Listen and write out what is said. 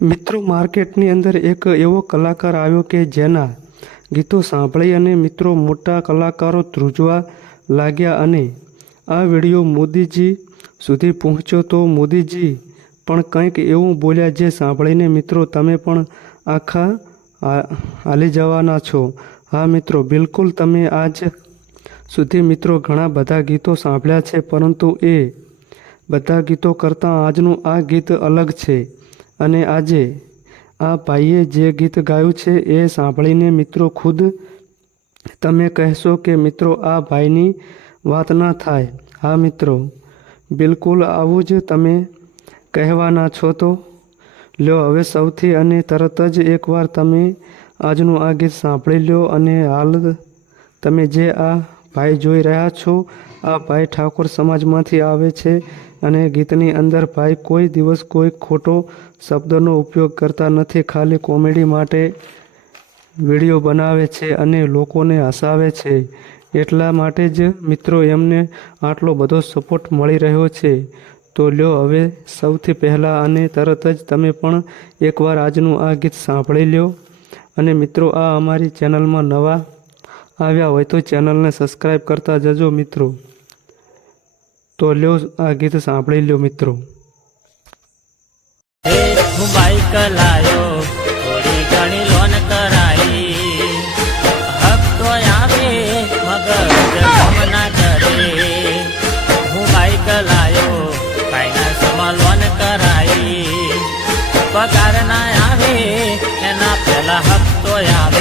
મિત્રો માર્કેટની અંદર એક એવો કલાકાર આવ્યો કે જેના ગીતો સાંભળી અને મિત્રો મોટા કલાકારો ધ્રુજવા લાગ્યા અને આ વીડિયો મોદીજી સુધી પહોંચ્યો તો મોદીજી પણ કંઈક એવું બોલ્યા જે સાંભળીને મિત્રો તમે પણ આખા હાલી જવાના છો. હા મિત્રો, બિલકુલ તમે આજ સુધી મિત્રો ઘણા બધા ગીતો સાંભળ્યા છે, પરંતુ એ બધા ગીતો કરતાં આજનું આ ગીત અલગ છે. અને આજે આ ભાઈએ જે ગીત ગાયું છે એ સાંભળીને મિત્રો ખુદ તમે કહેશો કે મિત્રો આ ભાઈની વાત ના થાય. હા મિત્રો, બિલકુલ આવું જ તમે કહેવાના છો તો? લ્યો હવે સૌથી અને તરત જ એકવાર તમે આજનું આ ગીત સાંભળી લ્યો અને હાલ તમે જે આ ભાઈ જોઈ રહ્યા છો. આ ભાઈ ઠાકોર સમાજમાંથી આવે છે અને ગીતની અંદર ભાઈ કોઈ દિવસ કોઈ ખોટો શબ્દનો ઉપયોગ કરતા નથી. ખાલી કોમેડી માટે વીડિયો બનાવે છે અને લોકોને હસાવે છે. એટલા માટે જ મિત્રો એમને આટલો બધો સપોર્ટ મળી રહ્યો છે. તો લ્યો હવે સૌથી પહેલાં અને તરત જ તમે પણ એકવાર આજનું આ ગીત સાંભળી લ્યો. અને મિત્રો, આ અમારી ચેનલમાં નવા આવ્યા હોય તો ચેનલને સબસ્ક્રાઈબ કરતા જજો મિત્રો. તો લ્યો, આ ગીત સાંભળી લ્યો મિત્રો. હું બાઈક લાયો, થોડી ઘણી લોન મગર ના કરે. હું બાઈક લાયો ફાઇનાન્સમાં લોન કરાઈ. પગાર ના આવે, એના પહેલા હપ્તો આવે.